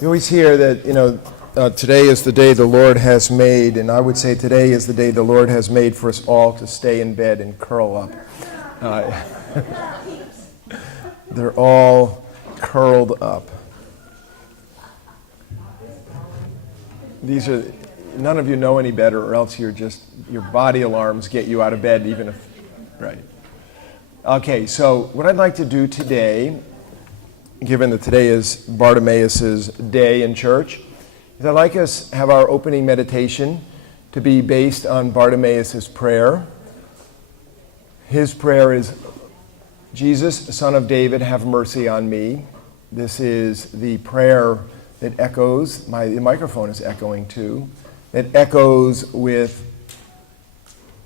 You always hear that, today is the day the Lord has made, and I would say today is the day the Lord has made for us all to stay in bed and curl up. They're all curled up. None of you know any better, or else your body alarms get you out of bed, even if, right. Okay, so what I'd like to do today, given that today is Bartimaeus' day in church, is I'd like us to have our opening meditation to be based on Bartimaeus' prayer. His prayer is, Jesus, Son of David, have mercy on me. This is the prayer that echoes, the microphone is echoing too, that echoes with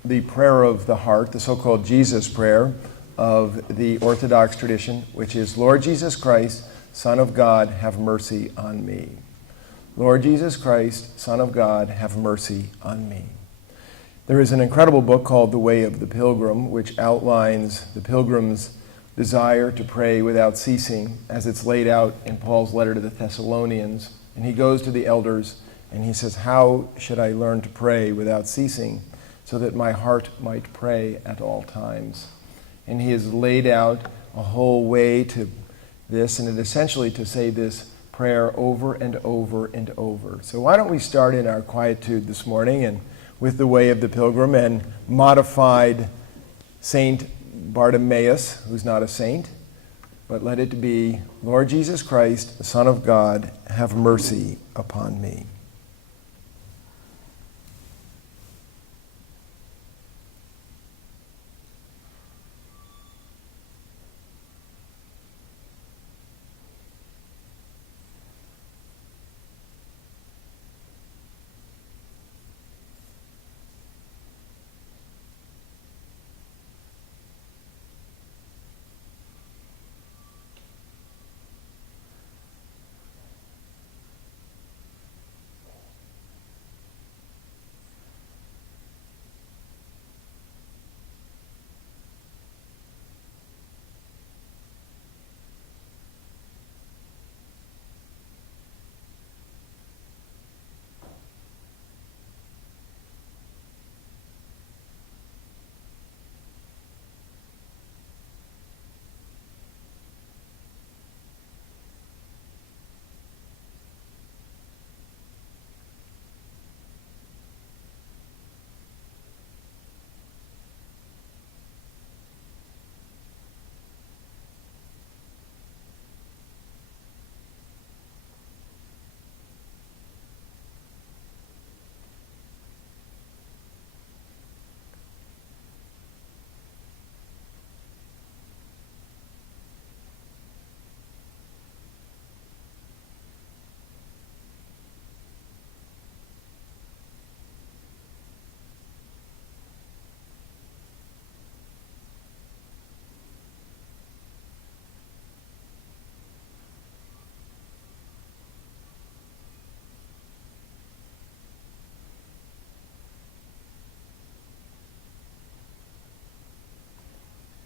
the prayer of the heart, the so-called Jesus prayer of the Orthodox tradition, which is, Lord Jesus Christ, Son of God, have mercy on me. Lord Jesus Christ, Son of God, have mercy on me. There is an incredible book called The Way of the Pilgrim, which outlines the pilgrim's desire to pray without ceasing, as it's laid out in Paul's letter to the Thessalonians. And he goes to the elders and he says, how should I learn to pray without ceasing so that my heart might pray at all times? And he has laid out a whole way to this, and it essentially to say this prayer over and over and over. So why don't we start in our quietude this morning and with the Way of the Pilgrim and modified Saint Bartimaeus, who's not a saint, but let it be, Lord Jesus Christ, the Son of God, have mercy upon me.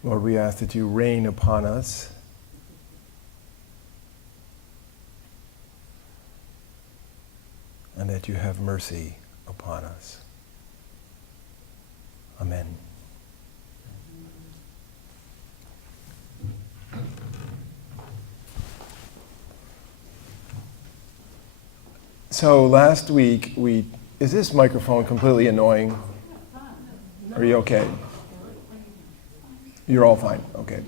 Lord, we ask that you reign upon us. And that you have mercy upon us. Amen. So last week is this microphone completely annoying? Are you okay? You're all fine, okay.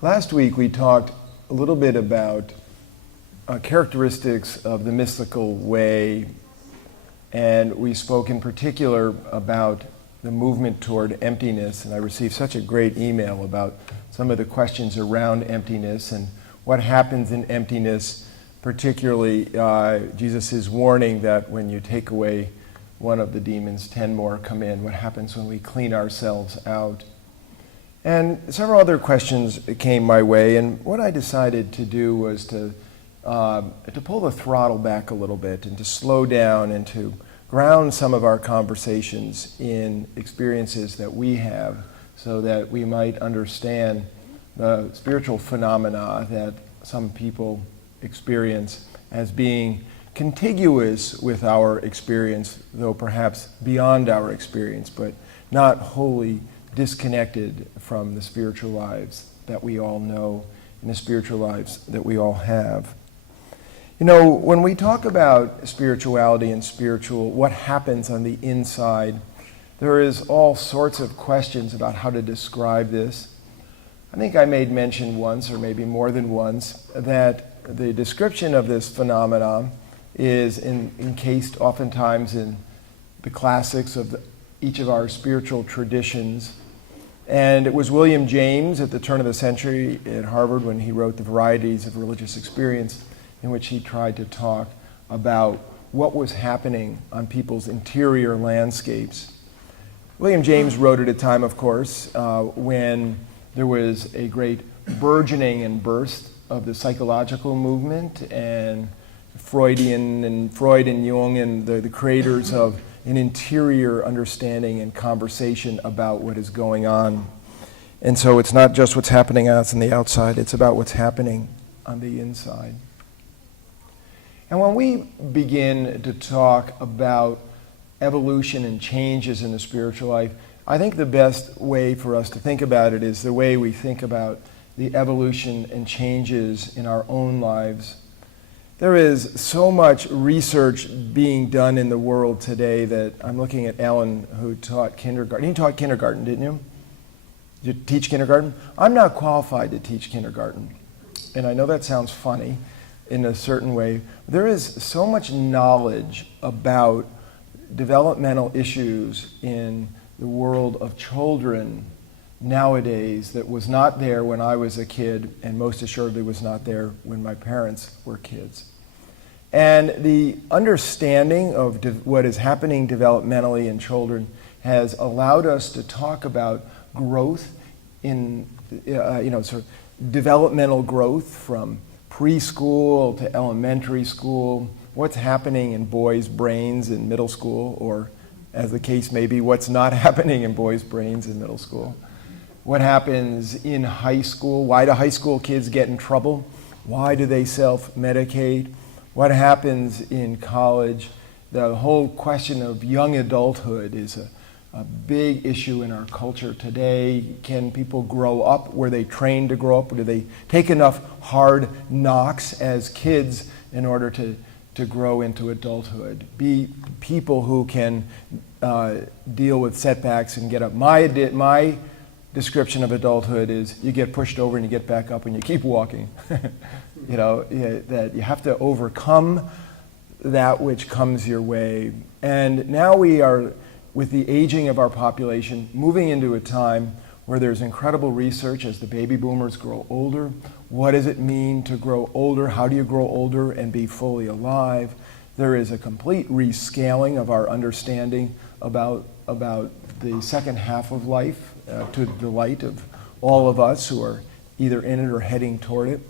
Last week we talked a little bit about characteristics of the mystical way, and we spoke in particular about the movement toward emptiness, and I received such a great email about some of the questions around emptiness and what happens in emptiness, particularly Jesus' warning that when you take away one of the demons, 10 more come in. What happens when we clean ourselves out? And several other questions came my way, and what I decided to do was to pull the throttle back a little bit and to slow down and to ground some of our conversations in experiences that we have so that we might understand the spiritual phenomena that some people experience as being contiguous with our experience, though perhaps beyond our experience, but not wholly disconnected from the spiritual lives that we all know and the spiritual lives that we all have. You know, when we talk about spirituality and what happens on the inside, there is all sorts of questions about how to describe this. I think I made mention once, or maybe more than once, that the description of this phenomenon is encased oftentimes in the classics of each of our spiritual traditions. And it was William James at the turn of the century at Harvard when he wrote The Varieties of Religious Experience, in which he tried to talk about what was happening on people's interior landscapes. William James wrote at a time, of course, when there was a great burgeoning and burst of the psychological movement, and Freud and Jung and the creators of an interior understanding and conversation about what is going on. And so it's not just what's happening out on the outside, it's about what's happening on the inside. And when we begin to talk about evolution and changes in the spiritual life, I think the best way for us to think about it is the way we think about the evolution and changes in our own lives. There is so much research being done in the world today that I'm looking at Ellen, who taught kindergarten. You taught kindergarten, didn't you? Did you teach kindergarten? I'm not qualified to teach kindergarten. And I know that sounds funny in a certain way. There is so much knowledge about developmental issues in the world of children nowadays that was not there when I was a kid, and most assuredly was not there when my parents were kids. And the understanding of what is happening developmentally in children has allowed us to talk about growth in, sort of developmental growth from preschool to elementary school, what's happening in boys' brains in middle school, or as the case may be, what's not happening in boys' brains in middle school. What happens in high school? Why do high school kids get in trouble? Why do they self-medicate? What happens in college? The whole question of young adulthood is a big issue in our culture today. Can people grow up? Were they trained to grow up? Or do they take enough hard knocks as kids in order to grow into adulthood? Be people who can deal with setbacks and get up. My description of adulthood is you get pushed over and you get back up and you keep walking. That you have to overcome that which comes your way. And now we are, with the aging of our population, moving into a time where there's incredible research as the baby boomers grow older. What does it mean to grow older? How do you grow older and be fully alive? There is a complete rescaling of our understanding about the second half of life, to the delight of all of us who are either in it or heading toward it.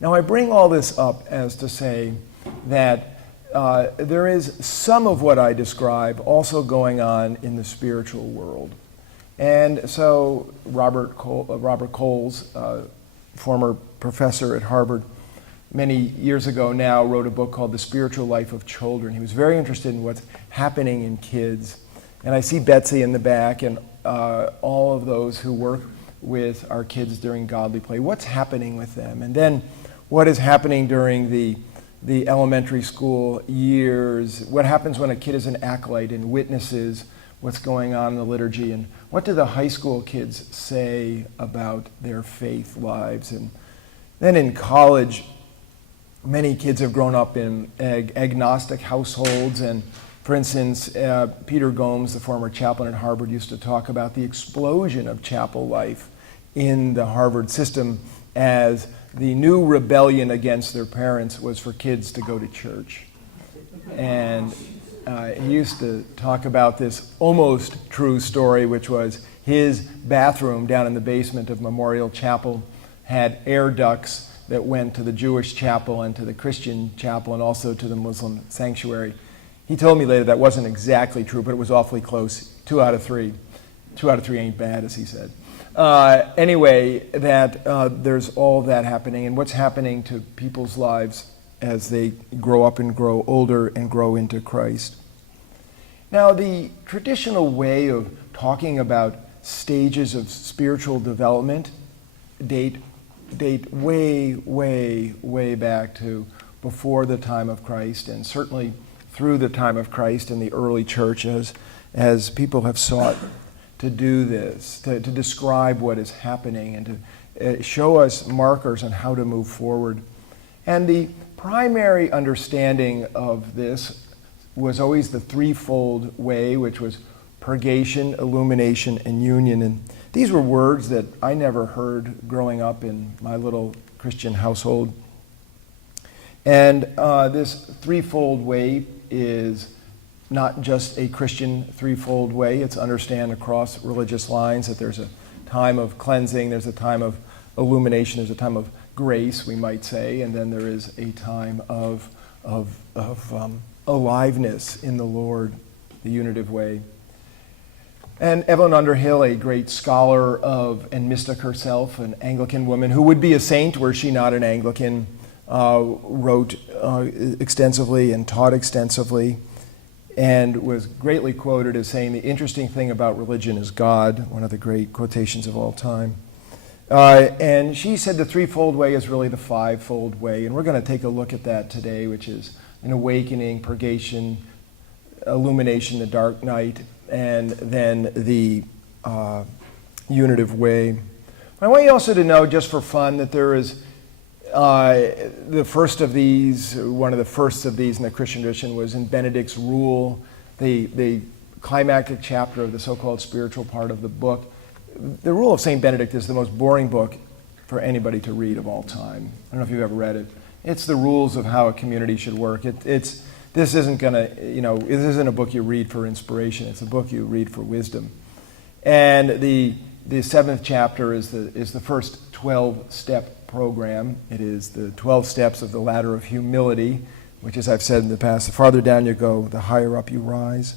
Now, I bring all this up as to say that there is some of what I describe also going on in the spiritual world. And so Robert Coles, former professor at Harvard, many years ago now wrote a book called The Spiritual Life of Children. He was very interested in what's happening in kids. And I see Betsy in the back and all of those who work with our kids during Godly Play. What's happening with them? And then what is happening during the elementary school years? What happens when a kid is an acolyte and witnesses what's going on in the liturgy? And what do the high school kids say about their faith lives? And then in college, many kids have grown up in agnostic households. And for instance, Peter Gomes, the former chaplain at Harvard, used to talk about the explosion of chapel life in the Harvard system as the new rebellion against their parents was for kids to go to church. And he used to talk about this almost true story, which was his bathroom down in the basement of Memorial Chapel had air ducts that went to the Jewish chapel and to the Christian chapel and also to the Muslim sanctuary. He told me later that wasn't exactly true, but it was awfully close. 2 out of 3. 2 out of 3 ain't bad, as he said. Anyway, that there's all that happening, and what's happening to people's lives as they grow up and grow older and grow into Christ. Now, the traditional way of talking about stages of spiritual development date way, way, way back to before the time of Christ, and certainly through the time of Christ in the early church as people have sought to do this, to describe what is happening and to show us markers on how to move forward. And the primary understanding of this was always the threefold way, which was purgation, illumination, and union. And these were words that I never heard growing up in my little Christian household. And this threefold way is not just a Christian threefold way. It's understand across religious lines that there's a time of cleansing, there's a time of illumination, there's a time of grace, we might say, and then there is a time of aliveness in the Lord, the unitive way. And Evelyn Underhill, a great scholar and mystic herself, an Anglican woman who would be a saint were she not an Anglican, wrote extensively and taught extensively, and was greatly quoted as saying, "The interesting thing about religion is God," one of the great quotations of all time. And she said the threefold way is really the fivefold way, and we're going to take a look at that today, which is an awakening, purgation, illumination, the dark night, and then the unitive way. I want you also to know, just for fun, that there is the first of these, one of the first of these in the Christian tradition was in Benedict's Rule, the climactic chapter of the so-called spiritual part of the book. The Rule of St. Benedict is the most boring book for anybody to read of all time. I don't know if you've ever read it. It's the rules of how a community should work. This isn't a book you read for inspiration. It's a book you read for wisdom. And the seventh chapter is the first 12-step program. It is the 12 steps of the ladder of humility, which, as I've said in the past, the farther down you go, the higher up you rise.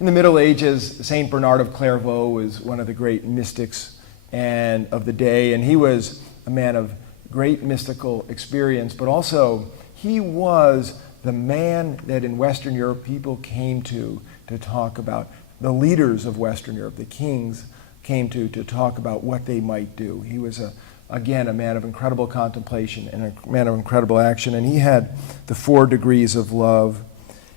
In the Middle Ages, Saint Bernard of Clairvaux was one of the great mystics of the day, and he was a man of great mystical experience, but also he was the man that in Western Europe people came to talk about. The leaders of Western Europe, the kings, came to talk about what they might do. He was, again, a man of incredible contemplation and a man of incredible action, and he had the 4 degrees of love.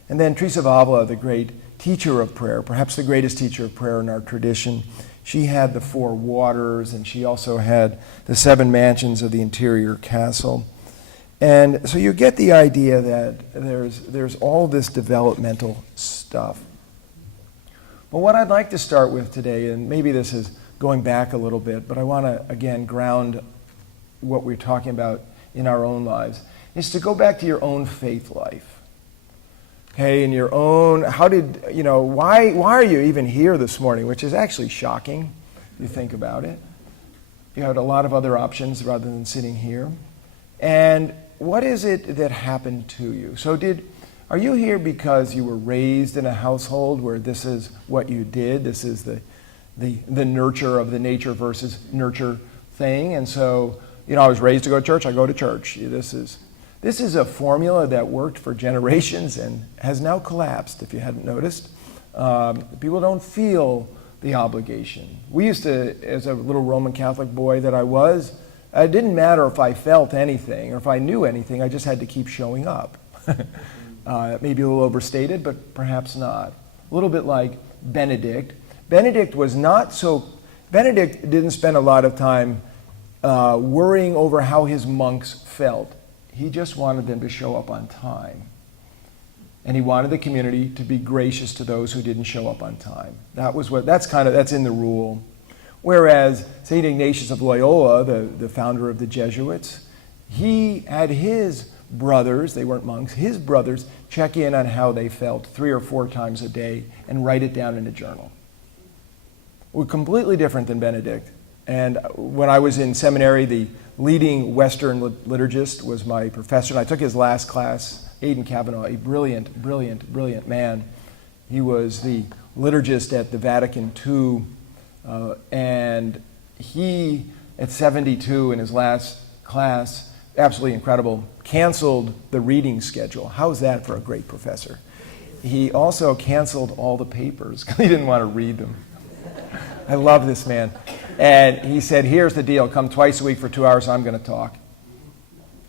And then Teresa of Avila, the great teacher of prayer, perhaps the greatest teacher of prayer in our tradition, she had the 4 waters, and she also had the 7 mansions of the interior castle. And so you get the idea that there's all this developmental stuff. But what I'd like to start with today, and maybe this is going back a little bit, but I want to, again, ground what we're talking about in our own lives, is to go back to your own faith life. Okay, in your own, why are you even here this morning, which is actually shocking if you think about it. You had a lot of other options rather than sitting here. And what is it that happened to you? So are you here because you were raised in a household where this is what you did? This is the nurture of the nature versus nurture thing. And so, I was raised to go to church, I go to church. This is a formula that worked for generations and has now collapsed, if you hadn't noticed. People don't feel the obligation. We used to, as a little Roman Catholic boy that I was, it didn't matter if I felt anything or if I knew anything, I just had to keep showing up. Maybe a little overstated, but perhaps not. A little bit like Benedict. Benedict didn't spend a lot of time worrying over how his monks felt. He just wanted them to show up on time. And he wanted the community to be gracious to those who didn't show up on time. That's in the Rule. Whereas St. Ignatius of Loyola, the founder of the Jesuits, he had his brothers, they weren't monks, his brothers check in on how they felt 3 or 4 times a day and write it down in a journal. We're completely different than Benedict. And when I was in seminary, the leading Western liturgist was my professor, and I took his last class, Aidan Kavanaugh, a brilliant, brilliant, brilliant man. He was the liturgist at the Vatican II, and he, at 72 in his last class, absolutely incredible, canceled the reading schedule. How's that for a great professor? He also canceled all the papers because he didn't want to read them. I love this man. And he said, here's the deal, come twice a week for 2 hours, I'm going to talk.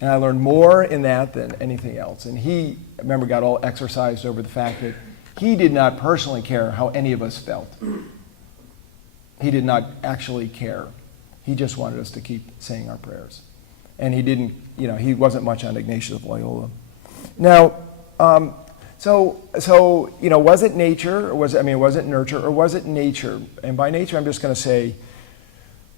And I learned more in that than anything else. And he, I remember, got all exercised over the fact that he did not personally care how any of us felt. He did not actually care. He just wanted us to keep saying our prayers. And he didn't, he wasn't much on Ignatius of Loyola. Now, was it nature, or was it nurture, or was it nature? And by nature, I'm just going to say,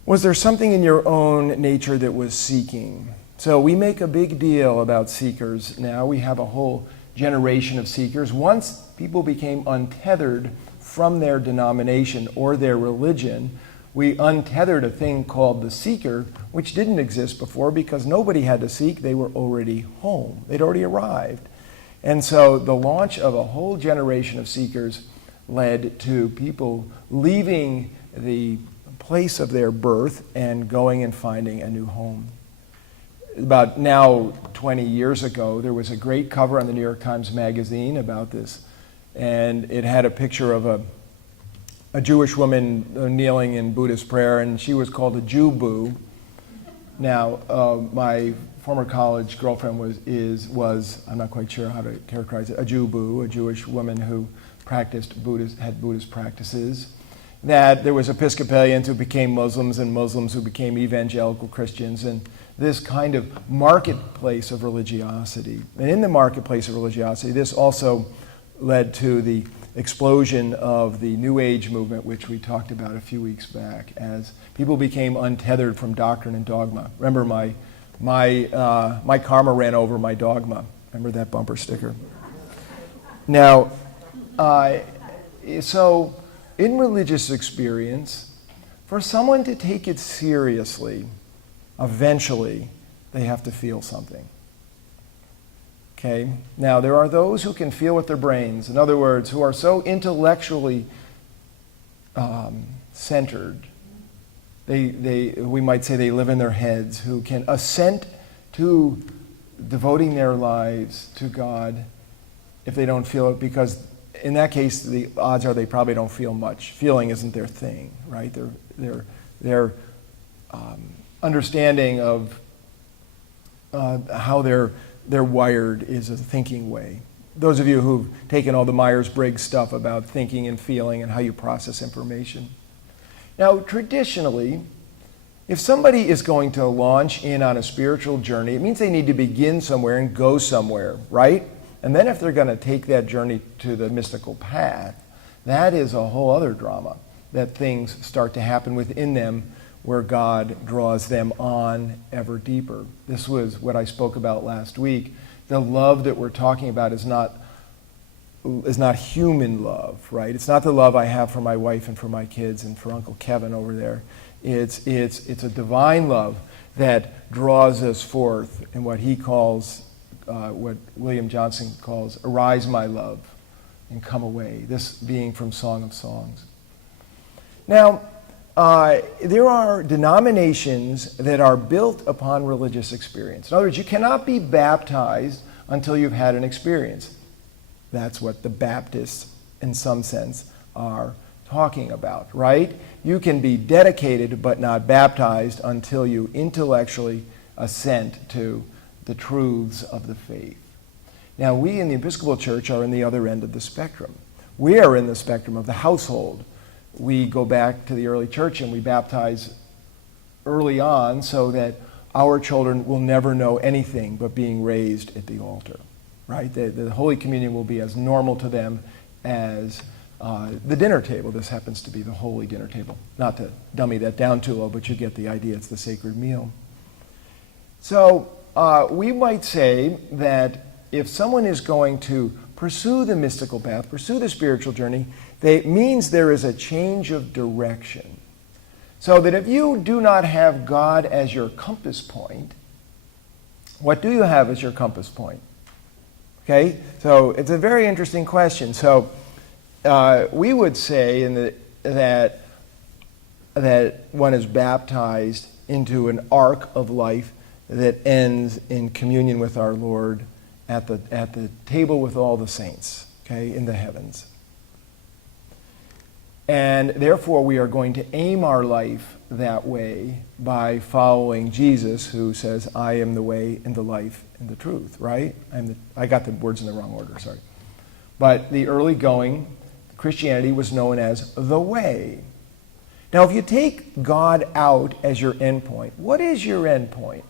was there something in your own nature that was seeking? So we make a big deal about seekers now. We have a whole generation of seekers. Once people became untethered from their denomination or their religion, we untethered a thing called the seeker, which didn't exist before because nobody had to seek. They were already home. They'd already arrived. And so the launch of a whole generation of seekers led to people leaving the place of their birth and going and finding a new home. About now 20 years ago, there was a great cover on the New York Times Magazine about this. And it had a picture of a Jewish woman kneeling in Buddhist prayer, and she was called a Jew Boo. Now, my former college girlfriend was I'm not quite sure how to characterize it, a Jew Boo, a Jewish woman who had Buddhist practices. That there was Episcopalians who became Muslims and Muslims who became evangelical Christians, and this kind of marketplace of religiosity. And in the marketplace of religiosity, this also led to the explosion of the New Age movement, which we talked about a few weeks back, as people became untethered from doctrine and dogma. Remember, my karma ran over my dogma. Remember that bumper sticker? Now, so in religious experience, for someone to take it seriously, eventually they have to feel something. Okay? Now, there are those who can feel with their brains. In other words, who are so intellectually centered, we might say they live in their heads, who can assent to devoting their lives to God if they don't feel it, because in that case, the odds are they probably don't feel much. Feeling isn't their thing, right? Their understanding of how they're wired is a thinking way. Those of you who've taken all the Myers-Briggs stuff about thinking and feeling and how you process information. Now, traditionally, if somebody is going to launch in on a spiritual journey, it means they need to begin somewhere and go somewhere, right? And then if they're going to take that journey to the mystical path, that is a whole other drama, that things start to happen within them where God draws them on ever deeper. This was what I spoke about last week. The love that we're talking about is not human love, right? It's not the love I have for my wife and for my kids and for Uncle Kevin over there. It's a divine love that draws us forth in what he calls, what William Johnson calls, arise my love and come away, this being from Song of Songs. Now, there are denominations that are built upon religious experience. In other words, you cannot be baptized until you've had an experience. That's what the Baptists, in some sense, are talking about, right? You can be dedicated but not baptized until you intellectually assent to the truths of the faith. Now, we in the Episcopal Church are in the other end of the spectrum. We are in the spectrum of the household. We go back to the early church and we baptize early on so that our children will never know anything but being raised at the altar, right? The Holy Communion will be as normal to them as the dinner table. This happens to be the holy dinner table. Not to dummy that down too low, but you get the idea. It's the sacred meal. So we might say that if someone is going to pursue the mystical path, pursue the spiritual journey, it means there is a change of direction. So that if you do not have God as your compass point, what do you have as your compass point? Okay, so it's a very interesting question. So we would say that that one is baptized into an arc of life that ends in communion with our Lord at the table with all the saints, okay, in the heavens. And therefore, we are going to aim our life that way by following Jesus, who says, I am the way and the life and the truth, right? I got the words in the wrong order, sorry. But the early going, Christianity was known as the way. Now, if you take God out as your endpoint, what is your endpoint?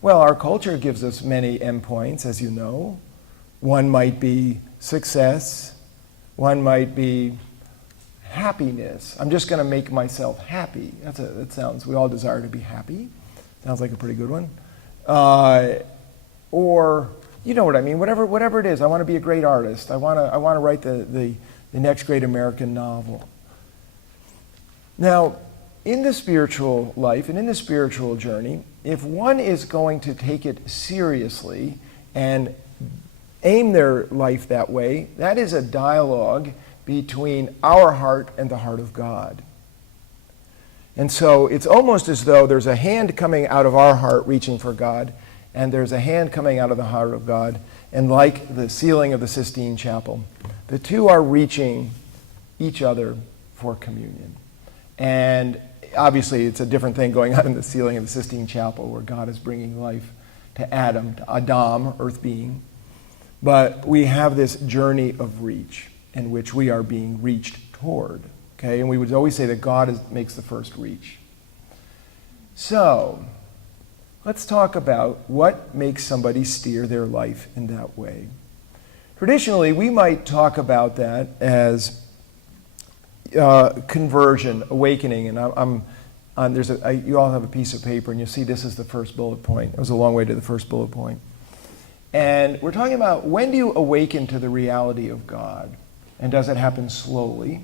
Well, our culture gives us many endpoints, as you know. One might be success. One might be happiness. I'm just going to make myself happy. That sounds, we all desire to be happy. Sounds like a pretty good one. Or, you know what I mean, whatever it is. I want to be a great artist. I want to write the next great American novel. Now, in the spiritual life and in the spiritual journey, if one is going to take it seriously and aim their life that way, that is a dialogue between our heart and the heart of God. And so it's almost as though there's a hand coming out of our heart reaching for God, and there's a hand coming out of the heart of God, and like the ceiling of the Sistine Chapel, the two are reaching each other for communion. And obviously it's a different thing going on in the ceiling of the Sistine Chapel, where God is bringing life to Adam, earth being. But we have this journey of reach in which we are being reached toward. Okay? And we would always say that God makes the first reach. So, let's talk about what makes somebody steer their life in that way. Traditionally, we might talk about that as conversion, awakening, and you all have a piece of paper, and you'll see this is the first bullet point. It was a long way to the first bullet point. And we're talking about, when do you awaken to the reality of God? And does it happen slowly?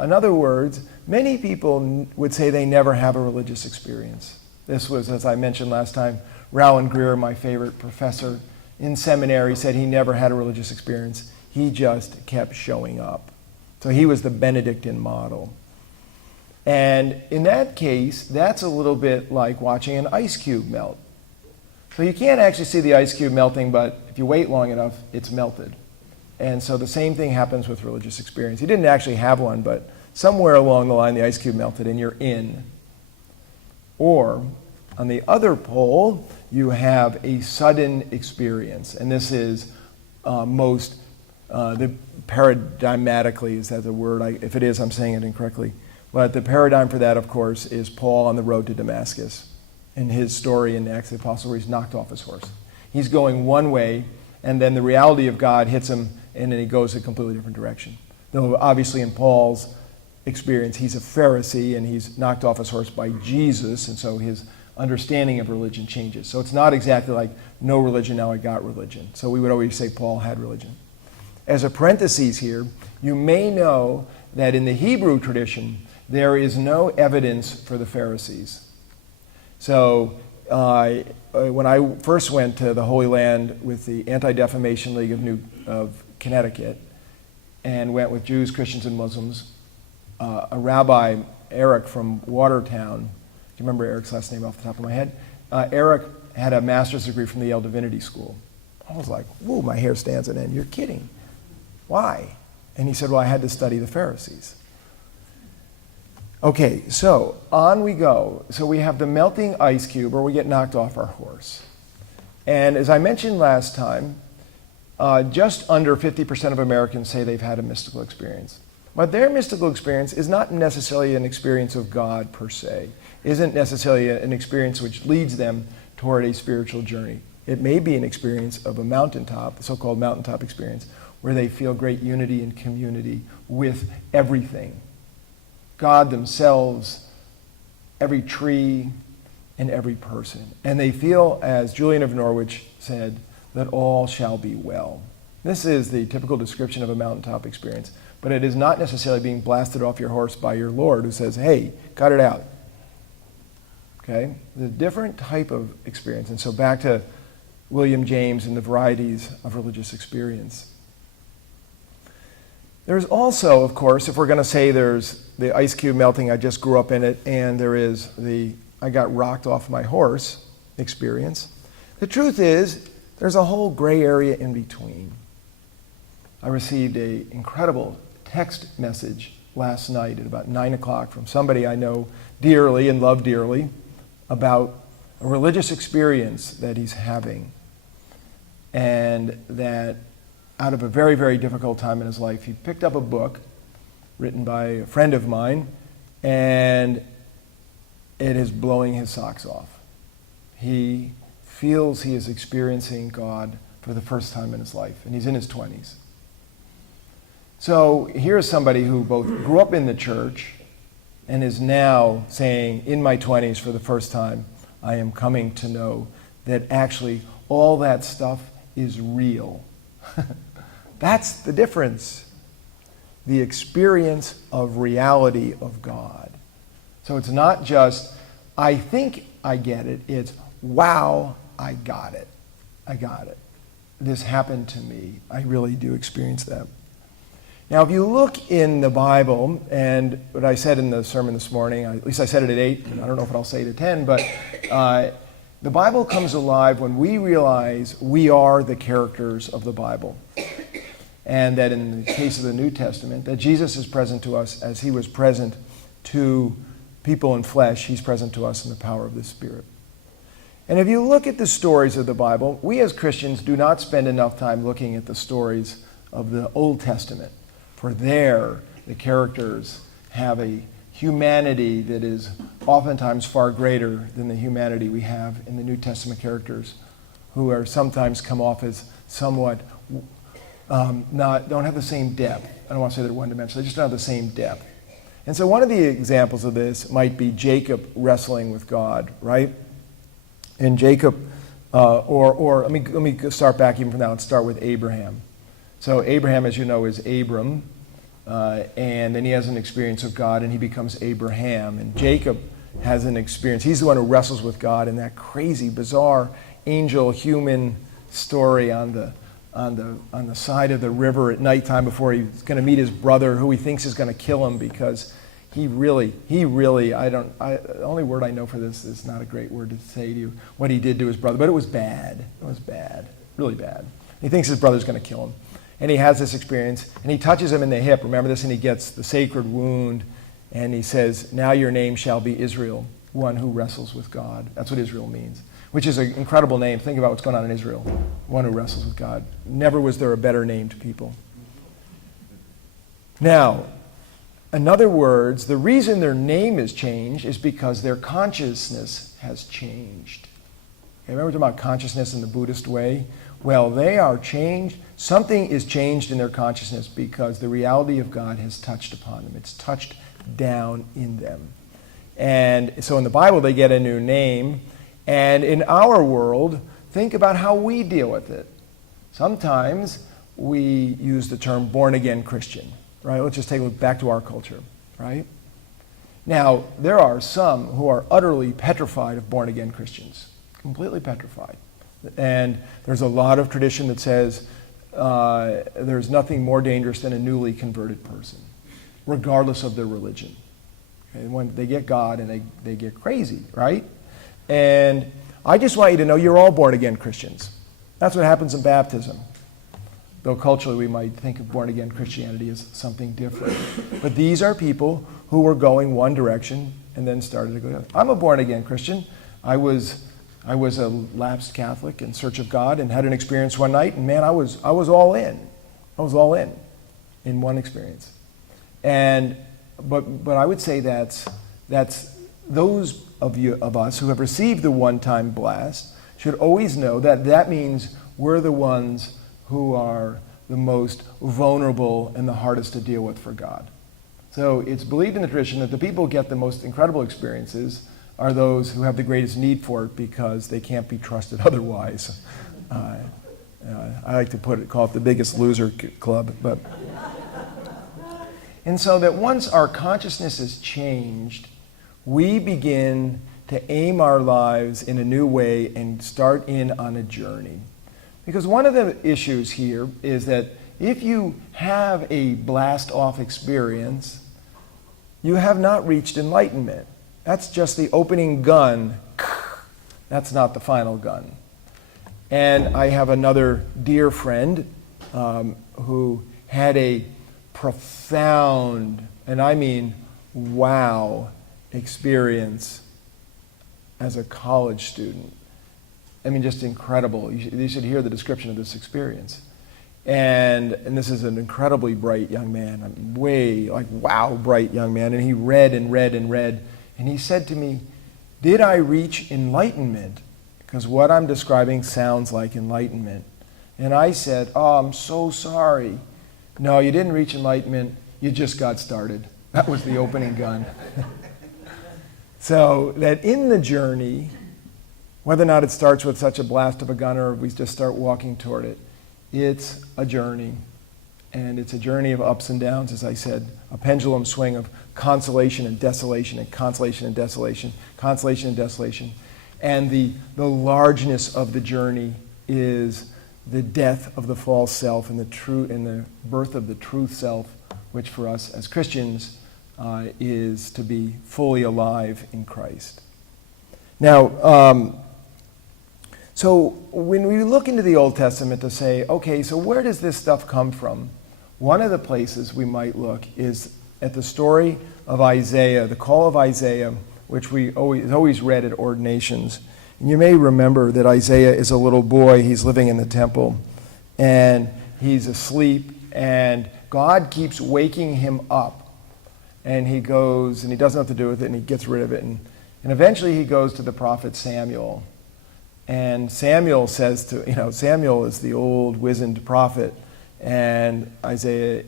In other words, many people would say they never have a religious experience. This was, as I mentioned last time, Rowan Greer, my favorite professor in seminary, said he never had a religious experience. He just kept showing up. So he was the Benedictine model. And in that case, that's a little bit like watching an ice cube melt. So you can't actually see the ice cube melting, but if you wait long enough, it's melted. And so the same thing happens with religious experience. He didn't actually have one, but somewhere along the line, the ice cube melted and you're in. Or, on the other pole, you have a sudden experience. And this is the paradigmatically, is that the word? If it is, I'm saying it incorrectly. But the paradigm for that, of course, is Paul on the road to Damascus, in his story in Acts of the Apostles, where he's knocked off his horse. He's going one way, and then the reality of God hits him, and then he goes a completely different direction. Though obviously in Paul's experience, he's a Pharisee, and he's knocked off his horse by Jesus, and so his understanding of religion changes. So it's not exactly like, no religion, now I got religion. So we would always say Paul had religion. As a parenthesis here, you may know that in the Hebrew tradition, there is no evidence for the Pharisees. So when I first went to the Holy Land with the Anti-Defamation League of Connecticut, and went with Jews, Christians, and Muslims, a rabbi, Eric from Watertown, do you remember Eric's last name off the top of my head? Eric had a master's degree from the Yale Divinity School. I was like, whoa, my hair stands on end. You're kidding. Why? And he said, well, I had to study the Pharisees. Okay, so on we go. So we have the melting ice cube, or we get knocked off our horse. And as I mentioned last time, just under 50% of Americans say they've had a mystical experience. But their mystical experience is not necessarily an experience of God per se, isn't necessarily an experience which leads them toward a spiritual journey. It may be an experience of a mountaintop, the so-called mountaintop experience, where they feel great unity and community with everything. God themselves, every tree, and every person. And they feel, as Julian of Norwich said, that all shall be well. This is the typical description of a mountaintop experience, but it is not necessarily being blasted off your horse by your Lord, who says, hey, cut it out. Okay? The different type of experience. And so back to William James and the varieties of religious experience. There's also, of course, if we're going to say there's the ice cube melting, I just grew up in it, and there is the I got rocked off my horse experience. The truth is, there's a whole gray area in between. I received an incredible text message last night at about 9 o'clock from somebody I know dearly and love dearly about a religious experience that he's having, and that out of a very, very difficult time in his life, he picked up a book written by a friend of mine, and it is blowing his socks off. He feels he is experiencing God for the first time in his life, and he's in his 20s. So here's somebody who both grew up in the church and is now saying, in my 20s for the first time, I am coming to know that actually all that stuff is real. That's the difference. The experience of reality of God. So it's not just, I think I get it. It's, wow, I got it. I got it. This happened to me. I really do experience that. Now, if you look in the Bible, and what I said in the sermon this morning, at least I said it at 8, and I don't know if I'll say it at 10, but the Bible comes alive when we realize we are the characters of the Bible. And that in the case of the New Testament, that Jesus is present to us as he was present to people in flesh. He's present to us in the power of the Spirit. And if you look at the stories of the Bible, we as Christians do not spend enough time looking at the stories of the Old Testament. For there, the characters have a humanity that is oftentimes far greater than the humanity we have in the New Testament characters, who are sometimes come off as somewhat don't have the same depth. I don't want to say they're one-dimensional. They just don't have the same depth. And so one of the examples of this might be Jacob wrestling with God, right? And Jacob, or let me start back even from now and start with Abraham. So Abraham, as you know, is Abram, and then he has an experience of God, and he becomes Abraham. And Jacob has an experience. He's the one who wrestles with God in that crazy, bizarre, angel-human story on the side of the river at nighttime before he's going to meet his brother, who he thinks is going to kill him because the only word I know for this is not a great word to say to you, what he did to his brother, but it was bad. It was bad, really bad. He thinks his brother's going to kill him. And he has this experience, and he touches him in the hip, remember this, and he gets the sacred wound, and he says, now your name shall be Israel, one who wrestles with God. That's what Israel means, which is an incredible name. Think about what's going on in Israel, one who wrestles with God. Never was there a better named people. Now, in other words, the reason their name is changed is because their consciousness has changed. Okay, remember we're talking about consciousness in the Buddhist way? Well, they are changed. Something is changed in their consciousness because the reality of God has touched upon them. It's touched down in them. And so in the Bible, they get a new name. And in our world, think about how we deal with it. Sometimes we use the term born-again Christian, right? Let's just take a look back to our culture, right? Now, there are some who are utterly petrified of born-again Christians, completely petrified. And there's a lot of tradition that says there's nothing more dangerous than a newly converted person, regardless of their religion. Okay? When they get God and they get crazy, right? And I just want you to know you're all born-again Christians. That's what happens in baptism. Though culturally we might think of born-again Christianity as something different. But these are people who were going one direction and then started to go the other. I'm a born-again Christian. I was a lapsed Catholic in search of God and had an experience one night, and man, I was all in. I was all in one experience. And but I would say that's those of us who have received the one-time blast should always know that means we're the ones who are the most vulnerable and the hardest to deal with for God. So it's believed in the tradition that the people who get the most incredible experiences are those who have the greatest need for it because they can't be trusted otherwise. I like to call it the biggest loser club. And so that once our consciousness is changed, we begin to aim our lives in a new way and start in on a journey. Because one of the issues here is that if you have a blast-off experience, you have not reached enlightenment. That's just the opening gun. That's not the final gun. And I have another dear friend who had a profound, and I mean wow, experience as a college student. I mean, just incredible. You should hear the description of this experience. And this is an incredibly bright young man, wow, bright young man. And he read and read and read. And he said to me, did I reach enlightenment? Because what I'm describing sounds like enlightenment. And I said, oh, I'm so sorry. No, you didn't reach enlightenment. You just got started. That was the opening gun. So that in the journey, whether or not it starts with such a blast of a gun or we just start walking toward it, it's a journey. And it's a journey of ups and downs, as I said, a pendulum swing of consolation and desolation and consolation and desolation, consolation and desolation. And the largeness of the journey is the death of the false self and the birth of the truth self, which for us as Christians is to be fully alive in Christ. Now, so when we look into the Old Testament to say, okay, so where does this stuff come from? One of the places we might look is at the story of Isaiah, the call of Isaiah, which we always read at ordinations. And you may remember that Isaiah is a little boy. He's living in the temple, and he's asleep, and God keeps waking him up. And he goes, and he doesn't know what to do with it, and he gets rid of it. And eventually he goes to the prophet Samuel. And Samuel says Samuel is the old wizened prophet, and Isaiah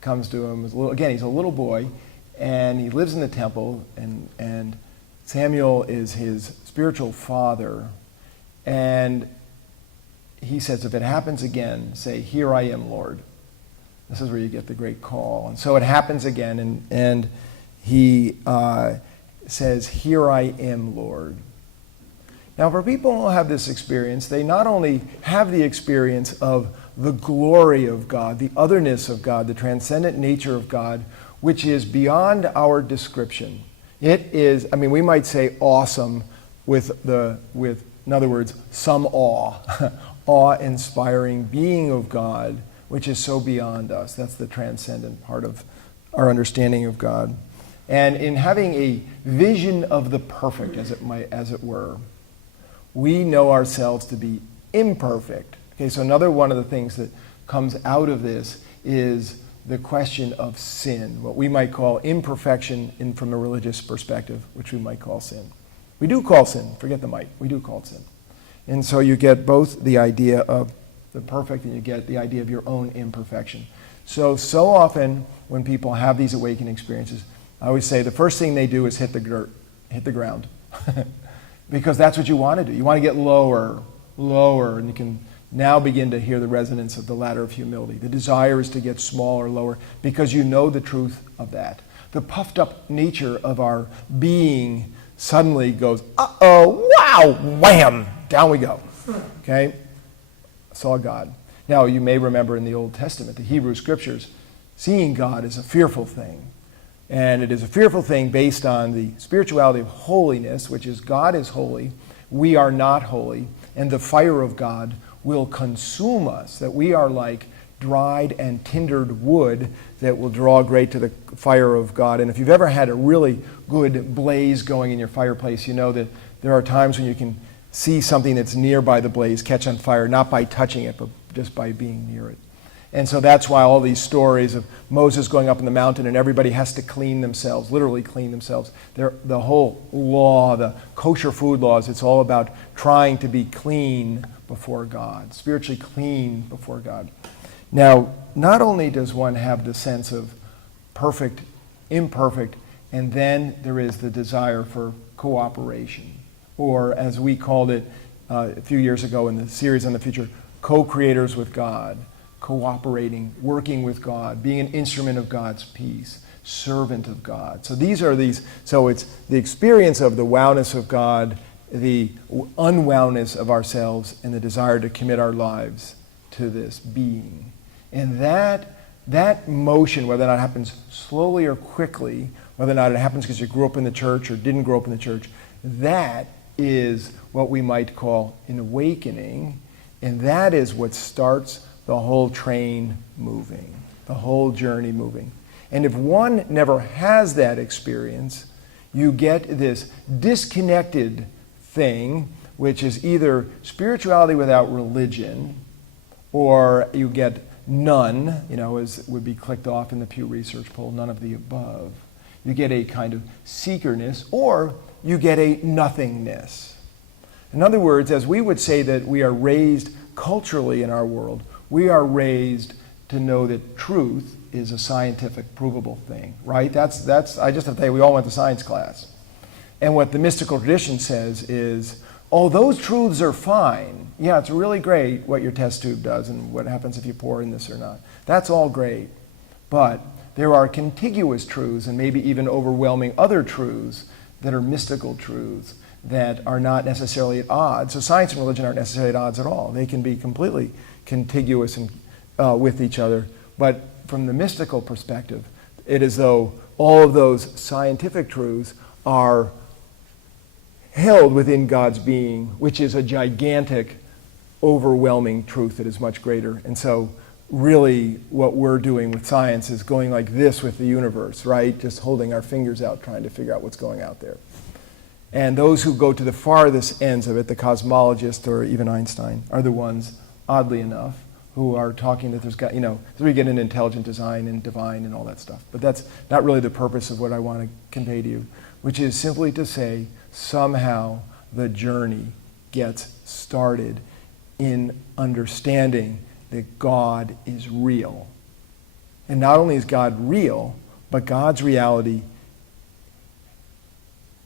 comes to him he's a little boy, and he lives in the temple, and Samuel is his spiritual father. And he says, if it happens again, say, here I am, Lord. This is where you get the great call. And so it happens again, and he says, here I am, Lord. Now, for people who have this experience, they not only have the experience of the glory of God, the otherness of God, the transcendent nature of God, which is beyond our description. It is, we might say awesome with in other words, some awe, awe-inspiring being of God, which is so beyond us. That's the transcendent part of our understanding of God. And in having a vision of the perfect, as it were, we know ourselves to be imperfect. Okay, so another one of the things that comes out of this is the question of sin, what we might call imperfection from a religious perspective, which we might call sin. We do call sin, forget the might, we do call sin. And so you get both the idea of the perfect and you get the idea of your own imperfection. So often when people have these awakening experiences, I always say the first thing they do is hit the ground. Because that's what you want to do. You want to get lower, and you can now begin to hear the resonance of the ladder of humility. The desire is to get smaller, lower, because you know the truth of that. The puffed up nature of our being suddenly goes, uh-oh, wow, wham, down we go. Okay? Saw God. Now, you may remember in the Old Testament, the Hebrew Scriptures, seeing God is a fearful thing. And it is a fearful thing based on the spirituality of holiness, which is God is holy, we are not holy, and the fire of God will consume us, that we are like dried and tindered wood that will draw great to the fire of God. And if you've ever had a really good blaze going in your fireplace, you know that there are times when you can see something that's nearby the blaze catch on fire, not by touching it, but just by being near it. And so that's why all these stories of Moses going up in the mountain and everybody has to clean themselves, literally clean themselves. The whole law, the kosher food laws, it's all about trying to be clean before God, spiritually clean before God. Now, not only does one have the sense of perfect, imperfect, and then there is the desire for cooperation, or as we called it a few years ago in the series on the future, co-creators with God. Cooperating, working with God, being an instrument of God's peace, servant of God. So so it's the experience of the wowness of God, the unwowness of ourselves, and the desire to commit our lives to this being. And that motion, whether or not it happens slowly or quickly, whether or not it happens because you grew up in the church or didn't grow up in the church, that is what we might call an awakening. And that is what starts the whole train moving, the whole journey moving. And if one never has that experience, you get this disconnected thing, which is either spirituality without religion, or you get none, as would be clicked off in the Pew Research poll, none of the above. You get a kind of seekerness, or you get a nothingness. In other words, as we would say that we are raised culturally in our world, we are raised to know that truth is a scientific, provable thing, right? That's. I just have to tell you, we all went to science class. And what the mystical tradition says is, oh, those truths are fine. Yeah, it's really great what your test tube does and what happens if you pour in this or not. That's all great. But there are contiguous truths and maybe even overwhelming other truths that are mystical truths that are not necessarily at odds. So science and religion aren't necessarily at odds at all. They can be completely contiguous and with each other. But from the mystical perspective, it is though all of those scientific truths are held within God's being, which is a gigantic, overwhelming truth that is much greater. And so really what we're doing with science is going like this with the universe, right? Just holding our fingers out, trying to figure out what's going out there. And those who go to the farthest ends of it, the cosmologists or even Einstein, are the ones, oddly enough, who are talking that there's got, so we get into intelligent design and divine and all that stuff. But that's not really the purpose of what I want to convey to you, which is simply to say somehow the journey gets started in understanding that God is real. And not only is God real, but God's reality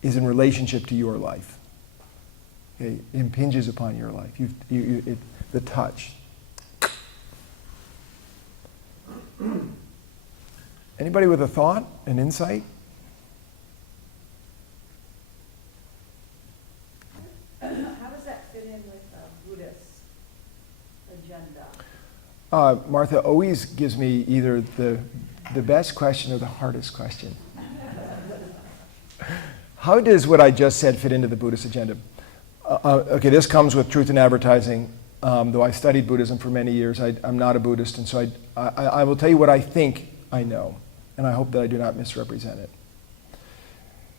is in relationship to your life. Okay? It impinges upon your life. The touch. Anybody with a thought, an insight? How does that fit in with Buddhist agenda? Martha always gives me either the best question or the hardest question. How does what I just said fit into the Buddhist agenda? Okay, this comes with Truth in Advertising. Though I studied Buddhism for many years, I'm not a Buddhist, and so I will tell you what I think I know, and I hope that I do not misrepresent it.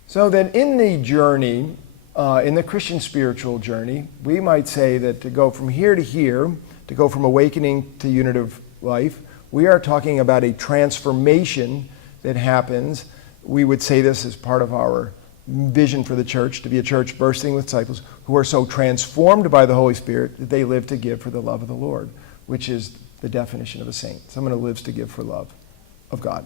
So that in the journey, in the Christian spiritual journey, we might say that to go from here to here, to go from awakening to unit of life, we are talking about a transformation that happens. We would say this as part of our vision for the church, to be a church bursting with disciples who are so transformed by the Holy Spirit that they live to give for the love of the Lord, which is the definition of a saint, someone who lives to give for love of God.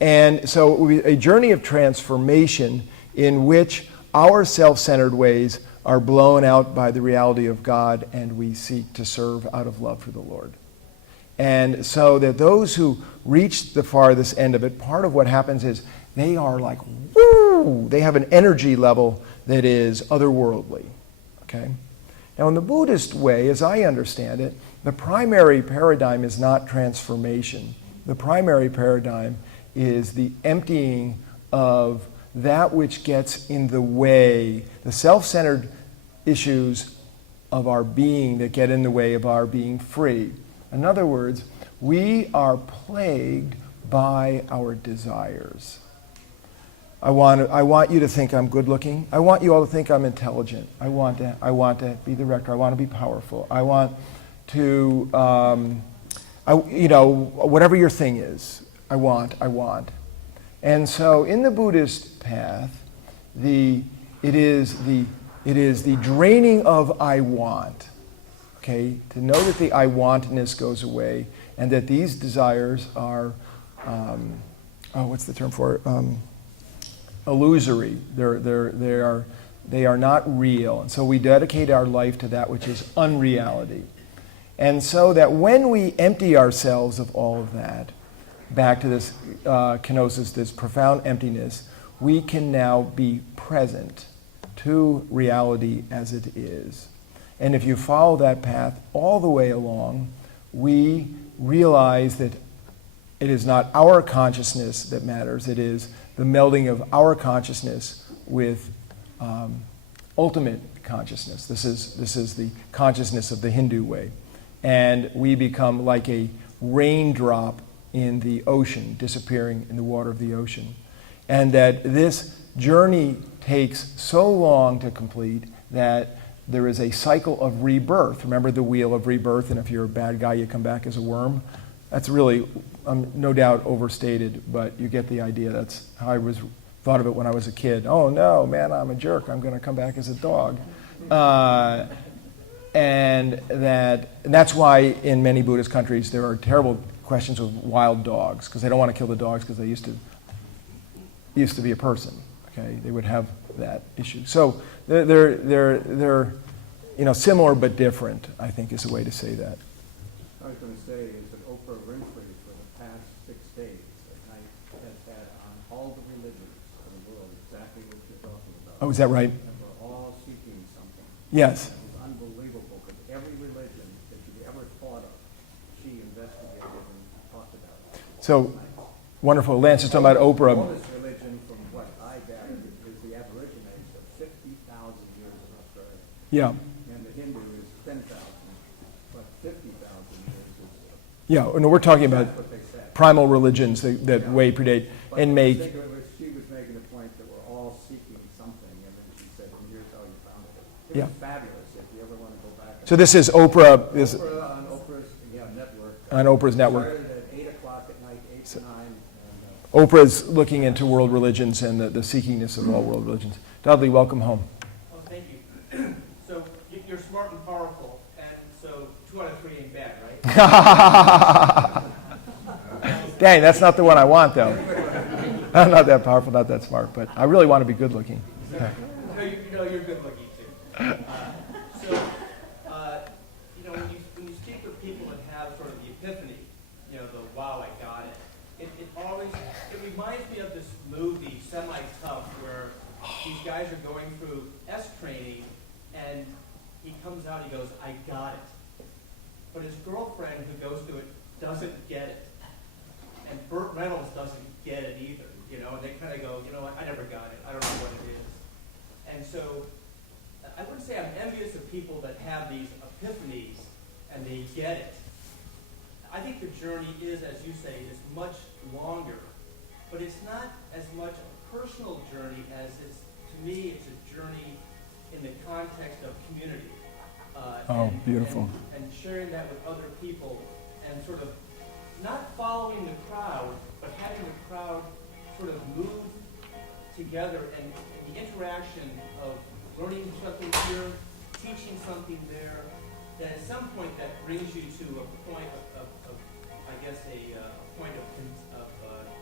And so a journey of transformation in which our self-centered ways are blown out by the reality of God, and we seek to serve out of love for the Lord. And so that those who reach the farthest end of it, part of what happens is they are like, woo! They have an energy level that is otherworldly. Okay? Now, in the Buddhist way, as I understand it, the primary paradigm is not transformation. The primary paradigm is the emptying of that which gets in the way, the self-centered issues of our being that get in the way of our being free. In other words, we are plagued by our desires. I want you to think I'm good looking. I want you all to think I'm intelligent. I want to be the rector. I want to be powerful. I want to, whatever your thing is, I want. And so in the Buddhist path, it is the draining of I want. Okay, to know that the I wantness goes away, and that these desires are, what's the term for it? Illusory. They are not real. And so we dedicate our life to that which is unreality. And so that when we empty ourselves of all of that, back to this kenosis, this profound emptiness, we can now be present to reality as it is. And if you follow that path all the way along, we realize that it is not our consciousness that matters, it is the melding of our consciousness with ultimate consciousness. This is the consciousness of the Hindu way. And we become like a raindrop in the ocean, disappearing in the water of the ocean. And that this journey takes so long to complete that there is a cycle of rebirth. Remember the wheel of rebirth, and if you're a bad guy, you come back as a worm? That's really, no doubt, overstated, but you get the idea. That's how I thought of it when I was a kid. Oh no, man, I'm a jerk. I'm going to come back as a dog. And that's why in many Buddhist countries there are terrible questions with wild dogs, because they don't want to kill the dogs because they used to be a person. Okay, they would have that issue. So they're similar but different, I think, is a way to say that. I was going to say is that Oprah Winfrey for the past 6 days at night has had on all the religions of the world exactly what you're talking about. Oh, is that right? And we're all seeking something. Yes. It was unbelievable because every religion that you ever thought of, she investigated and talked about. So wonderful. Lance is talking about Oprah. All this religion, from what I gathered, is the Aborigines of 50,000 years in Australia. Yeah. And the Hindu is 10,000, but 50,000 years is Yeah, no, we're talking about what they said. primal religions that way predate But and I make. think she was making a point that we're all seeking something, and then she said, and here's how you found it. It Yeah. was fabulous if you ever want to go back. So this is Oprah. Oprah on Oprah's network. On Oprah's network. Started at 8 o'clock at night, 8 to 9. And, Oprah's looking into world religions and the seekingness of all world religions. Dudley, welcome home. Oh, thank you. So you're smart and powerful, and so 2 out of 3 ain't bad, right? Dang, that's not the one I want, though. I'm not that powerful, not that smart, but I really want to be good looking. No, you're good looking too. So, when you speak with people that have sort of the epiphany, the wow, I got it. It reminds me of this movie, Semi-Tough, where these guys are going through S training, and he comes out, he goes, I got it. But his girlfriend who goes through it doesn't get it. And Burt Reynolds doesn't get it either, and they kind of go, I never got it. I don't know what it is. And so I wouldn't say I'm envious of people that have these epiphanies and they get it. I think the journey is, as you say, is much longer, but it's not as much a personal journey as to me, it's a journey in the context of community. Beautiful. And sharing that with other people and sort of not following the crowd, but having the crowd sort of move together and the interaction of learning something here, teaching something there, that at some point that brings you to a point of I guess, a point of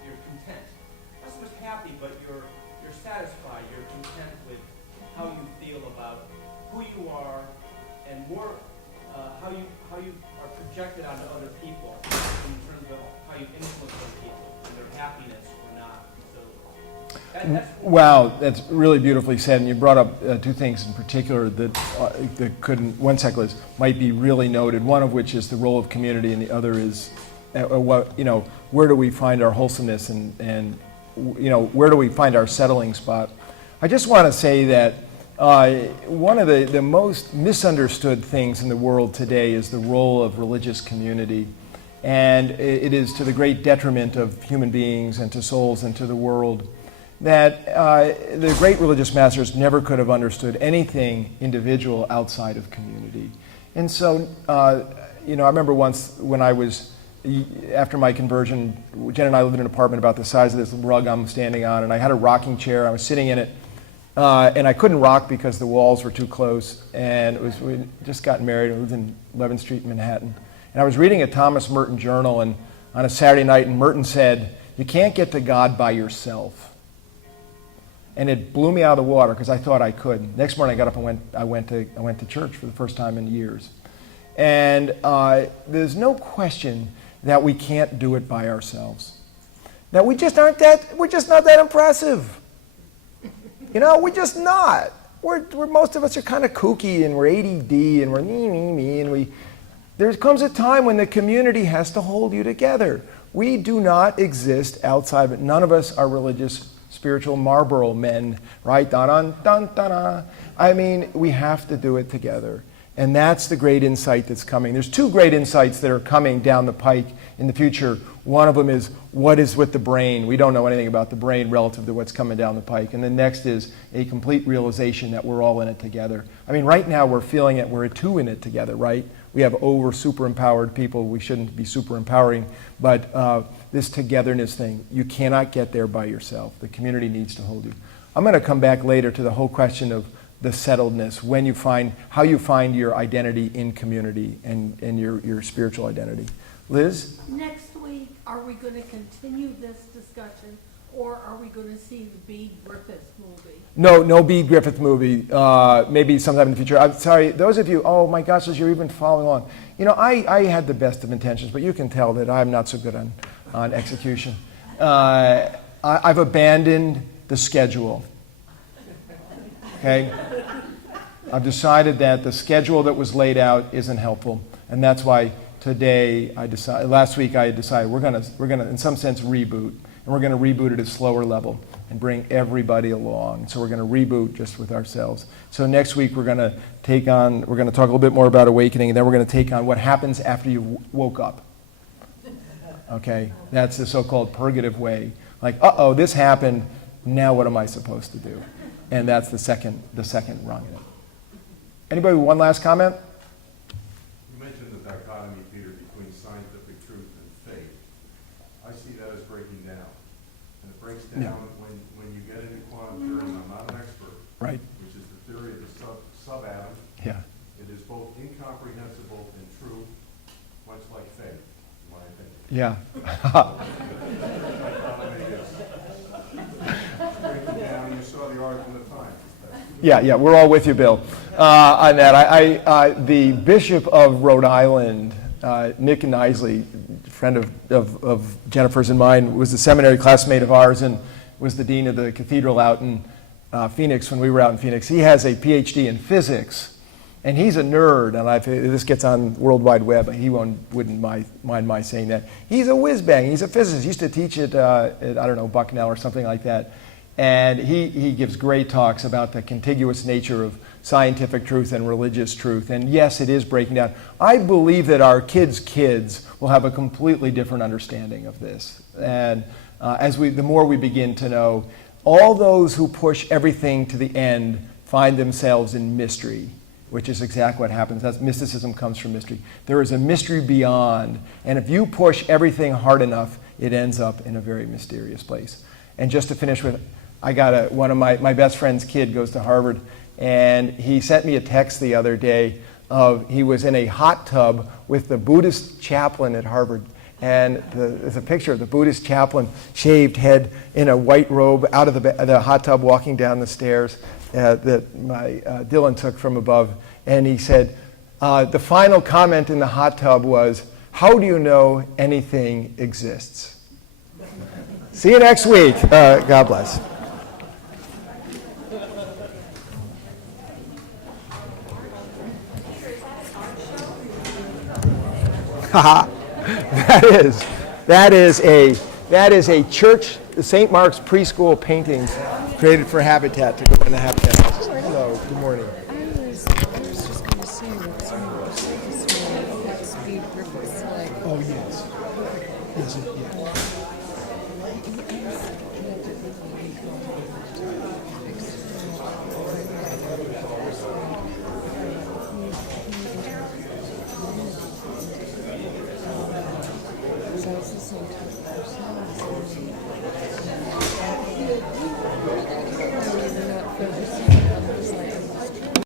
you're content. Not so much happy, but you're satisfied, you're content with how you feel about who you are and more how you are projected onto other people in terms of how you influence other people and their happiness or not. So that's Wow, that's really beautifully said. And you brought up 2 things in particular that couldn't, one secularist might be really noted, one of which is the role of community, and the other is where do we find our wholesomeness and where do we find our settling spot. I just want to say that one of the most misunderstood things in the world today is the role of religious community. And it is to the great detriment of human beings and to souls and to the world that the great religious masters never could have understood anything individual outside of community. And so, I remember once when I was, after my conversion, Jen and I lived in an apartment about the size of this rug I'm standing on, and I had a rocking chair. I was sitting in it, and I couldn't rock because the walls were too close, and we just gotten married. I lived in 11th Street in Manhattan. And I was reading a Thomas Merton journal and on a Saturday night, and Merton said, "You can't get to God by yourself." And it blew me out of the water because I thought I could. Next morning I got up and I went to church for the first time in years. And there's no question that we can't do it by ourselves. That we're just not that impressive. We're just not. We're most of us are kind of kooky and we're ADD and we're me, and There comes a time when the community has to hold you together. We do not exist outside of it. None of us are religious, spiritual Marlboro men, right? Dun dun dun dun. I mean, we have to do it together. And that's the great insight that's coming. There's two great insights that are coming down the pike in the future. One of them is, what is with the brain? We don't know anything about the brain relative to what's coming down the pike. And the next is a complete realization that we're all in it together. I mean, right now we're feeling it. We're two in it together, right? We have over super empowered people. We shouldn't be super empowering. But this togetherness thing, you cannot get there by yourself. The community needs to hold you. I'm going to come back later to the whole question of the settledness, when you find, how you find your identity in community and your spiritual identity. Liz? Next week, are we going to continue this discussion, or are we going to see the Bede Griffith movie? No Bede Griffith movie. Maybe sometime in the future. I'm sorry, those of you, oh my gosh, as you're even following along. You know, I had the best of intentions, but you can tell that I'm not so good on execution. I've abandoned the schedule. Okay? I've decided that the schedule that was laid out isn't helpful, and that's why today last week I decided we're gonna in some sense reboot, and we're gonna reboot at a slower level and bring everybody along. So we're gonna reboot just with ourselves. So next week we're gonna talk a little bit more about awakening, and then we're gonna take on what happens after you woke up. Okay, that's the so-called purgative way. Like, this happened. Now what am I supposed to do? And that's the second rung in it. Anybody with one last comment? You mentioned the dichotomy, Peter, between scientific truth and faith. I see that as breaking down. And it breaks down when you get into quantum theory, and I'm not an expert, Right. which is the theory of the subatom. Yeah. It is both incomprehensible and true, much like faith, in my opinion. Yeah. Dichotomy is breaking down, and you saw the article in the Times. Yeah, we're all with you, Bill, on that. The Bishop of Rhode Island, Nick Knisley, friend of Jennifer's and mine, was a seminary classmate of ours and was the dean of the cathedral out in Phoenix when we were out in Phoenix. He has a PhD in physics, and he's a nerd, and this gets on World Wide Web. He wouldn't mind my saying that. He's a whiz-bang. He's a physicist. He used to teach at I don't know, Bucknell or something like that. And he gives great talks about the contiguous nature of scientific truth and religious truth. And yes, it is breaking down. I believe that our kids will have a completely different understanding of this. And the more we begin to know, all those who push everything to the end find themselves in mystery, which is exactly what happens. That's mysticism comes from mystery. There is a mystery beyond. And if you push everything hard enough, it ends up in a very mysterious place. And just to finish with, I got one of my best friend's kid goes to Harvard, and he sent me a text the other day of he was in a hot tub with the Buddhist chaplain at Harvard. And there's a picture of the Buddhist chaplain, shaved head, in a white robe, out of the hot tub, walking down the stairs that Dylan took from above. And he said, the final comment in the hot tub was, "How do you know anything exists?" See you next week. God bless. That is a church, the St. Mark's preschool paintings created for Habitat to go in the Habitat houses. Hello, good morning. I was just going to say that some of the cities where Speed Griffiths like. Oh, yes. Yes, yeah. So it's the same type of personality.